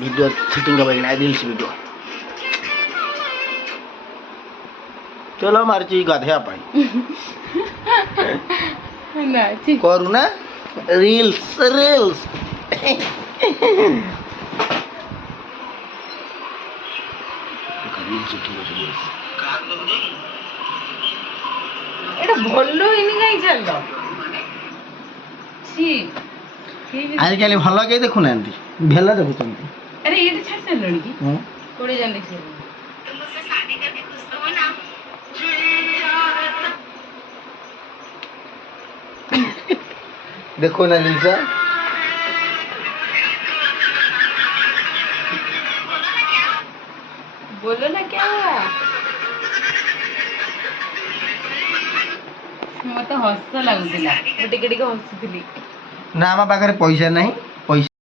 video shooting का बैठना reels video चलो मारची गाधया पाई ना ची करू ना रील्स रील्स এটা ভল্লো ইনি কাই চাললো ছি आजिकल भल के देखुना भेल देखुं अरे ये तो छाड़ चल लड़की थोड़ी जाने से देखो ना लीजा बोलो ना क्या मत हस लगुला टिके टिके हसुली ना आम पाखे पैसा नहीं पैसा